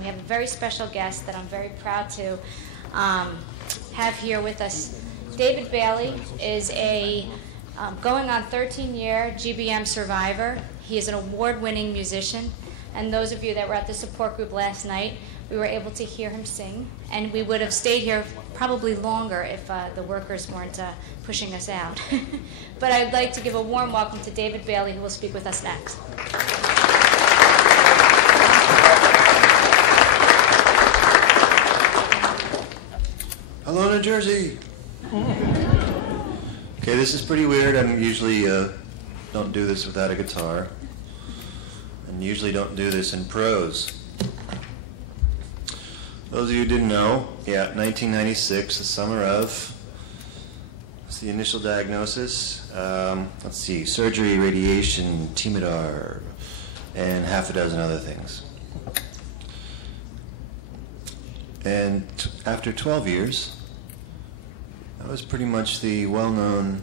we have a very special guest that I'm very proud to have here with us. David Bailey is a going on 13-year GBM survivor. He is an award-winning musician, and those of you that were at the support group last night, we were able to hear him sing, and we would have stayed here probably longer if the workers weren't pushing us out. But I'd like to give a warm welcome to David Bailey, who will speak with us next. Hello, New Jersey. Okay, this is pretty weird. I usually don't do this without a guitar, and usually don't do this in prose. Those of you who didn't know, 1996, the summer of, what's the initial diagnosis? Let's see, surgery, radiation, Timidar, and half a dozen other things. And after 12 years, I was pretty much the well-known,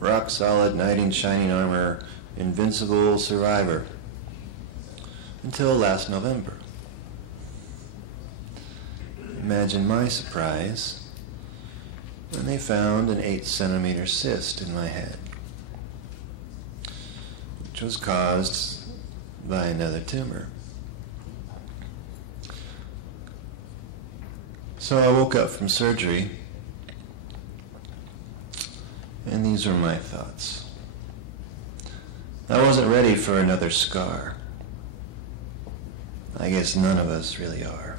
rock-solid, knight in shining armor, invincible survivor, until last November. Imagine my surprise when they found an 8-centimeter cyst in my head, which was caused by another tumor. So I woke up from surgery, and these were my thoughts. I wasn't ready for another scar. I guess none of us really are.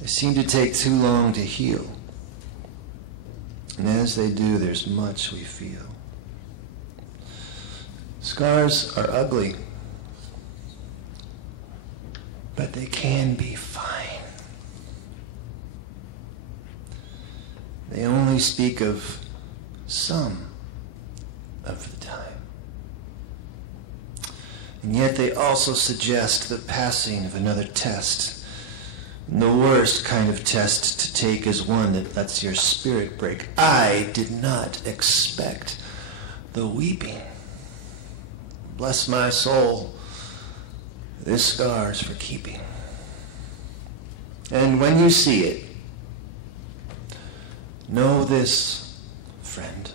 They seem to take too long to heal. And as they do, there's much we feel. Scars are ugly, but they can be fine. They only speak of some of the time. And yet they also suggest the passing of another test. And the worst kind of test to take is one that lets your spirit break. I did not expect the weeping. Bless my soul, this scar's for keeping. And when you see it, know this, friend.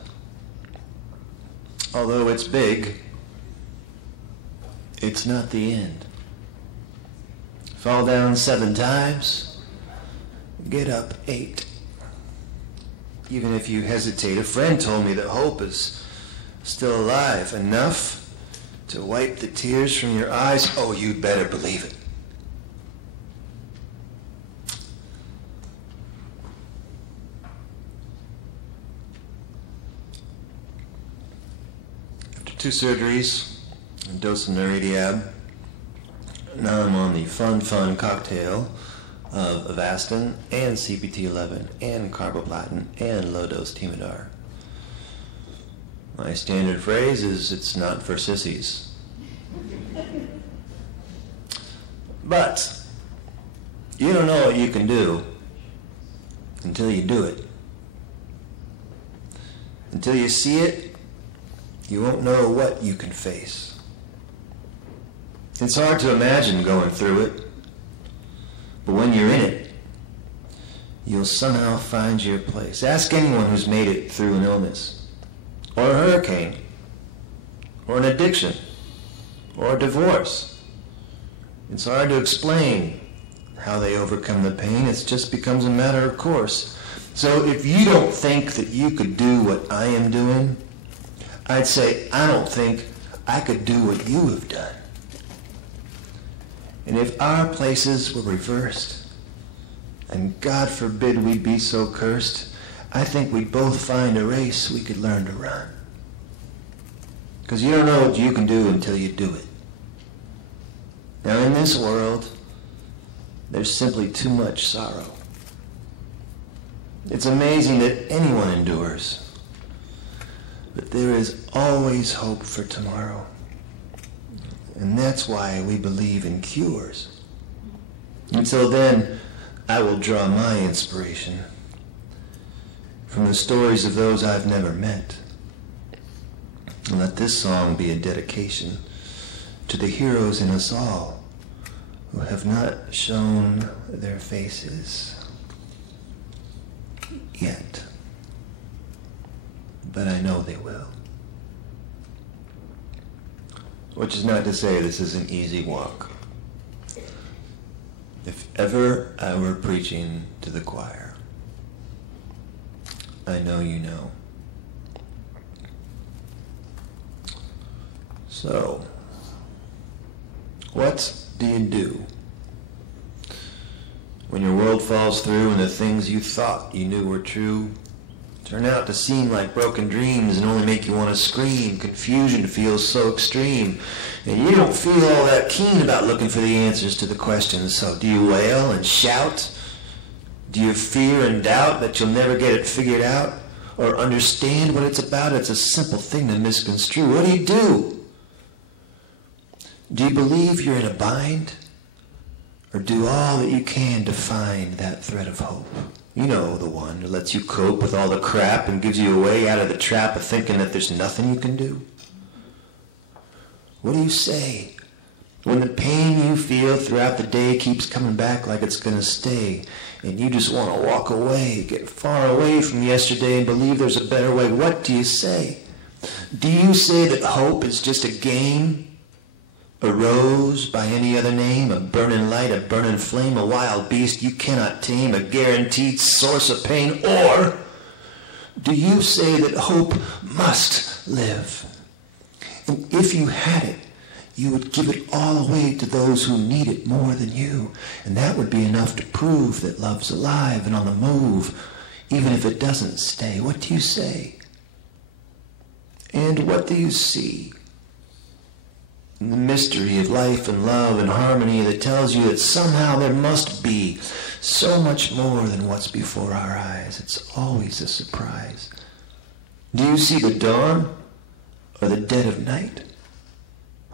Although it's big, it's not the end. Fall down 7 times, get up 8. Even if you hesitate, a friend told me that hope is still alive, enough to wipe the tears from your eyes. Oh, you'd better believe it. After 2 surgeries and dosing Iradiab, now I'm on the fun cocktail of Avastin and CPT-11 and carboplatin and low-dose Timidar. My standard phrase is, it's not for sissies. But you don't know what you can do until you do it. Until you see it, you won't know what you can face. It's hard to imagine going through it, but when you're in it, you'll somehow find your place. Ask anyone who's made it through an illness, or a hurricane, or an addiction, or a divorce. It's hard to explain how they overcome the pain. It just becomes a matter of course. So if you don't think that you could do what I am doing, I'd say, I don't think I could do what you have done. And if our places were reversed, and God forbid we be so cursed, I think we'd both find a race we could learn to run. Because you don't know what you can do until you do it. Now in this world, there's simply too much sorrow. It's amazing that anyone endures, but there is always hope for tomorrow. And that's why we believe in cures. Until then, I will draw my inspiration from the stories of those I've never met. And let this song be a dedication to the heroes in us all who have not shown their faces yet, but I know they will. Which is not to say this is an easy walk. If ever I were preaching to the choir, I know you know. So, what do you do when your world falls through and the things you thought you knew were true turn out to seem like broken dreams and only make you want to scream? Confusion feels so extreme, and you don't feel all that keen about looking for the answers to the questions. So do you wail and shout? Do you fear and doubt that you'll never get it figured out or understand what it's about? It's a simple thing to misconstrue. What do? Do you believe you're in a bind, or do all that you can to find that thread of hope? You know, the one that lets you cope with all the crap and gives you a way out of the trap of thinking that there's nothing you can do. What do you say when the pain you feel throughout the day keeps coming back like it's going to stay, and you just want to walk away, get far away from yesterday and believe there's a better way? What do you say? Do you say that hope is just a game? A rose by any other name, a burning light, a burning flame, a wild beast you cannot tame, a guaranteed source of pain? Or do you say that hope must live? And if you had it, you would give it all away to those who need it more than you. And that would be enough to prove that love's alive and on the move, even if it doesn't stay. What do you say? And what do you see? The mystery of life and love and harmony that tells you that somehow there must be so much more than what's before our eyes. It's always a surprise. Do you see the dawn or the dead of night?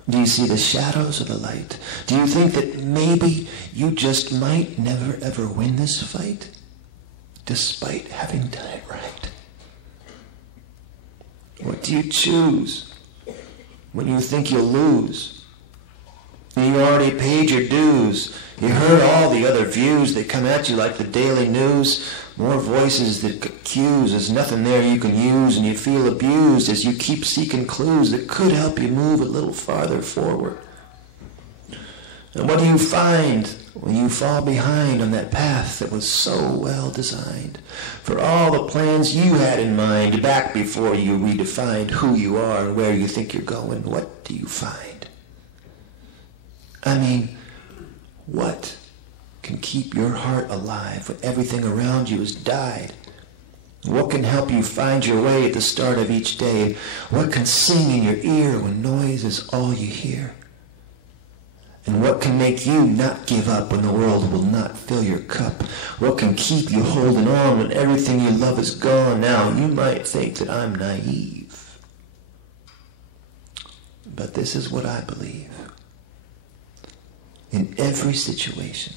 Do you see the shadows or the light? Do you think that maybe you just might never ever win this fight, despite having done it right? What do you choose when you think you'll lose? You already paid your dues. You heard all the other views. They come at you like the daily news. More voices that accuse. There's nothing there you can use, and you feel abused as you keep seeking clues that could help you move a little farther forward. And what do you find when you fall behind on that path that was so well designed? For all the plans you had in mind back before you redefined who you are and where you think you're going, what do you find? I mean, what can keep your heart alive when everything around you has died? What can help you find your way at the start of each day? What can sing in your ear when noise is all you hear? And what can make you not give up when the world will not fill your cup? What can keep you holding on when everything you love is gone? Now, you might think that I'm naive, but this is what I believe. In every situation,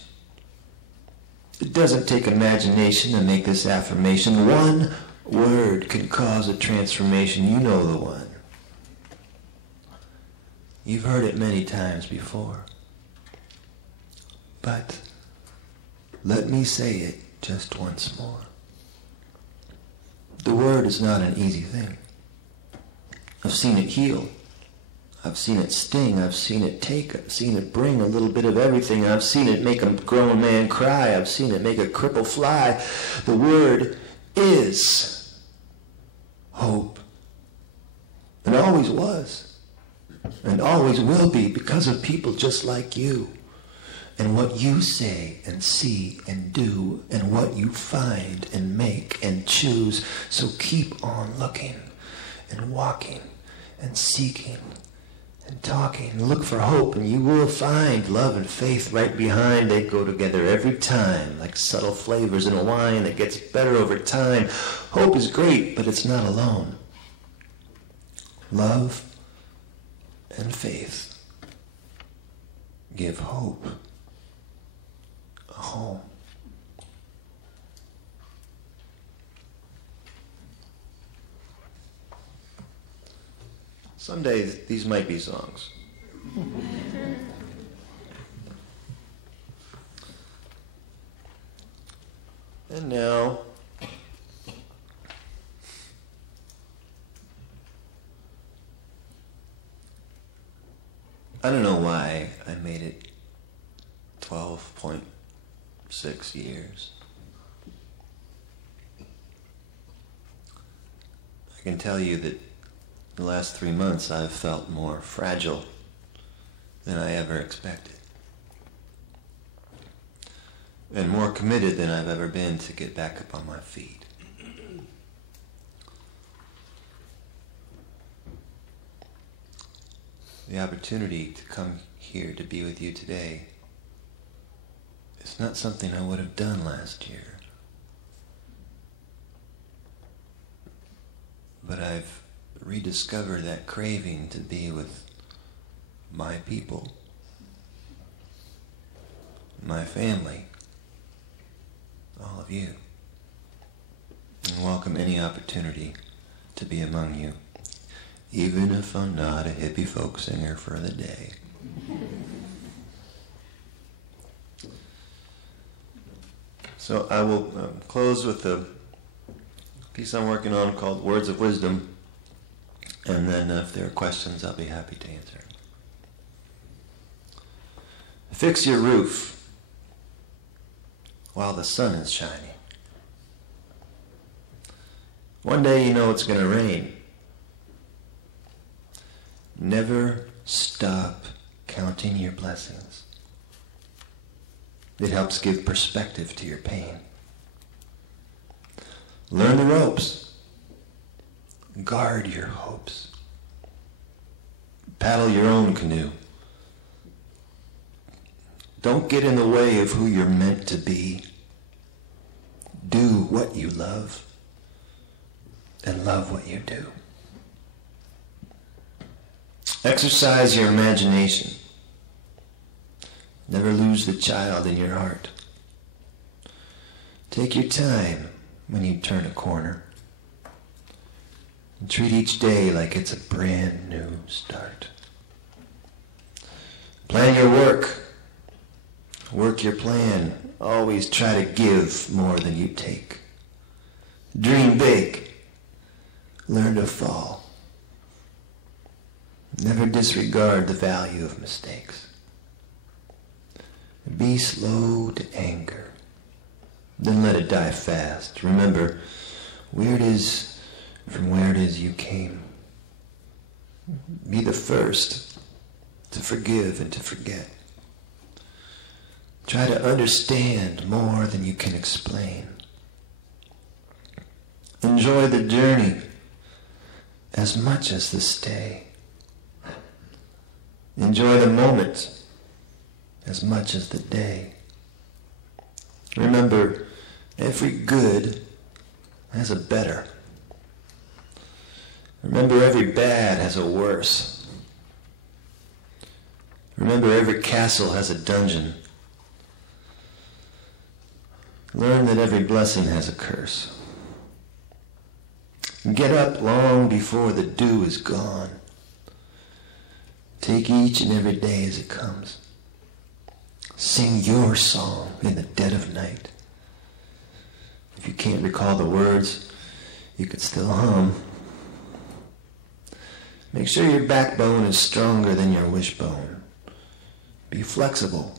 it doesn't take imagination to make this affirmation. One word can cause a transformation. You know the one. You've heard it many times before. But let me say it just once more. The word is not an easy thing. I've seen it heal. I've seen it sting. I've seen it take. I've seen it bring a little bit of everything. I've seen it make a grown man cry. I've seen it make a cripple fly. The word is hope. And always was. And always will be, because of people just like you. And what you say and see and do, and what you find and make and choose. So keep on looking and walking and seeking and talking. Look for hope, and you will find love and faith right behind. They go together every time, like subtle flavors in a wine that gets better over time. Hope is great, but it's not alone. Love and faith give hope a home. Someday these might be songs. And now, I don't know why I made it 12.6 years. I can tell you that the last 3 months I've felt more fragile than I ever expected. And more committed than I've ever been to get back up on my feet. The opportunity to come here to be with you today is not something I would have done last year. But I've rediscovered that craving to be with my people, my family, all of you, and welcome any opportunity to be among you, even if I'm not a hippie folk singer for the day. So I will close with a piece I'm working on called Words of Wisdom, and then if there are questions, I'll be happy to answer. Fix your roof while the sun is shining. One day you know it's going to rain. Never stop counting your blessings. It helps give perspective to your pain. Learn the ropes. Guard your hopes. Paddle your own canoe. Don't get in the way of who you're meant to be. Do what you love and love what you do. Exercise your imagination. Never lose the child in your heart. Take your time when you turn a corner. And treat each day like it's a brand new start. Plan your work. Work your plan. Always try to give more than you take. Dream big. Learn to fall. Never disregard the value of mistakes. Be slow to anger. Then let it die fast. Remember where it is from where it is you came. Be the first to forgive and to forget. Try to understand more than you can explain. Enjoy the journey as much as the stay. Enjoy the moment as much as the day. Remember, every good has a better. Remember, every bad has a worse. Remember, every castle has a dungeon. Learn that every blessing has a curse. Get up long before the dew is gone. Take each and every day as it comes. Sing your song in the dead of night. If you can't recall the words, you could still hum. Make sure your backbone is stronger than your wishbone. Be flexible.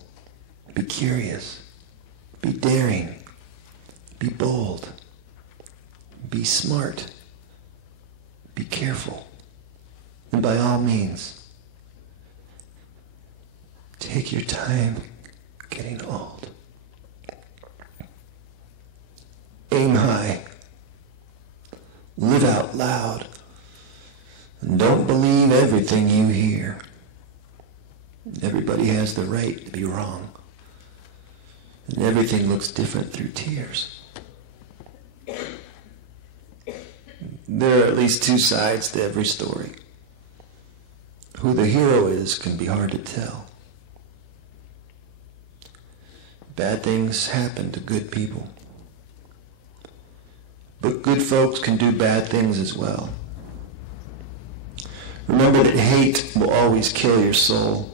Be curious. Be daring. Be bold. Be smart. Be careful. And by all means, take your time getting old. Aim high. Live out loud. And don't believe everything you hear. Everybody has the right to be wrong. And everything looks different through tears. There are at least two sides to every story. Who the hero is can be hard to tell. Bad things happen to good people. But good folks can do bad things as well. Remember that hate will always kill your soul.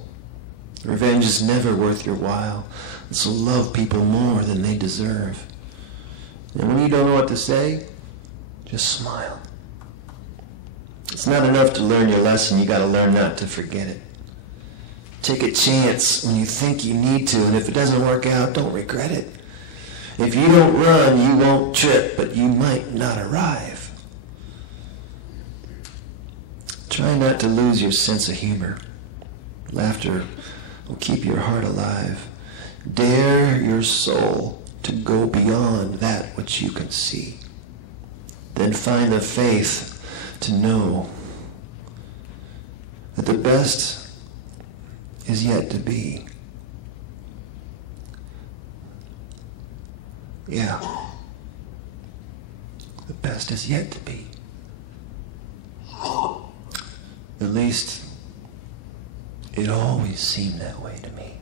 Revenge is never worth your while. So love people more than they deserve. And when you don't know what to say, just smile. It's not enough to learn your lesson. You got to learn not to forget it. Take a chance when you think you need to, and if it doesn't work out, don't regret it. If you don't run, you won't trip, but you might not arrive. Try not to lose your sense of humor. Laughter will keep your heart alive. Dare your soul to go beyond that which you can see. Then find the faith to know that the best is yet to be. Yeah. The best is yet to be. At least, it always seemed that way to me.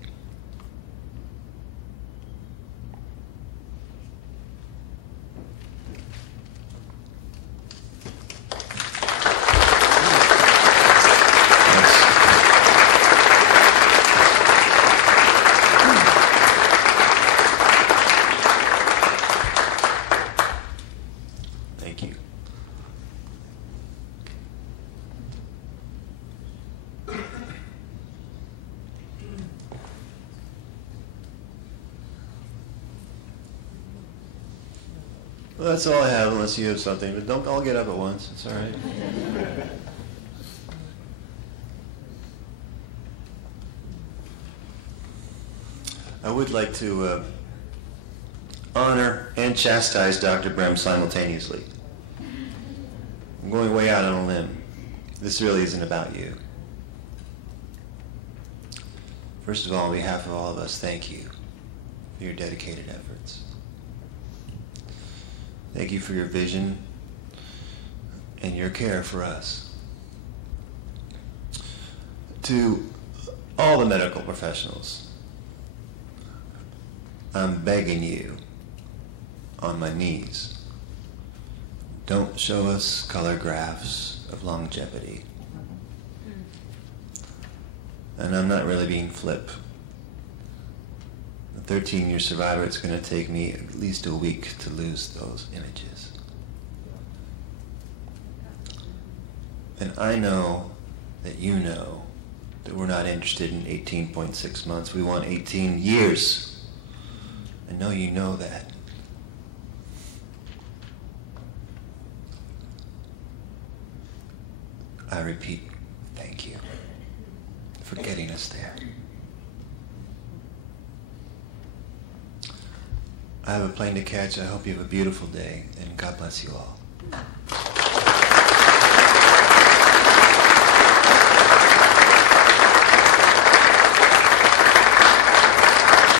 Thank you. Well, that's all I have, unless you have something. But don't all get up at once. It's all right. I would like to honor and chastise Dr. Brem simultaneously. I'm going way out on a limb. This really isn't about you. First of all, on behalf of all of us, thank you for your dedicated efforts. Thank you for your vision and your care for us. To all the medical professionals, I'm begging you on my knees, don't show us color graphs of longevity. And I'm not really being flip. A 13-year survivor, it's going to take me at least a week to lose those images. And I know that you know that we're not interested in 18.6 months. We want 18 years. I know you know that. I repeat, thank you for getting us there. I have a plane to catch. I hope you have a beautiful day, and God bless you all.